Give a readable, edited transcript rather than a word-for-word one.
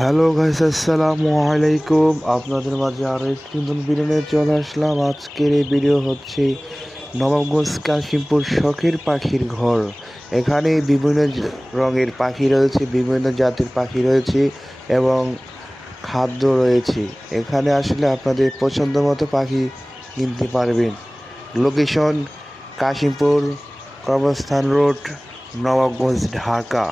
Hello guys, আসসালামু আলাইকুম। আপনাদের মাঝে আরও একটি নতুন ভিডিও নিয়ে চলে আসলাম। আজকের এই ভিডিও হচ্ছে নবাবগঞ্জ কাশিমপুর শখের পাখির ঘর। এখানে বিভিন্ন রঙের পাখি রয়েছে, বিভিন্ন জাতের পাখি রয়েছে এবং খাদ্য রয়েছে। এখানে আসলে আপনাদের পছন্দ মতো পাখি কিনতে পারবেন। লোকেশন কাশিমপুর, কবরস্থান রোড, নবাবগঞ্জ, ঢাকা।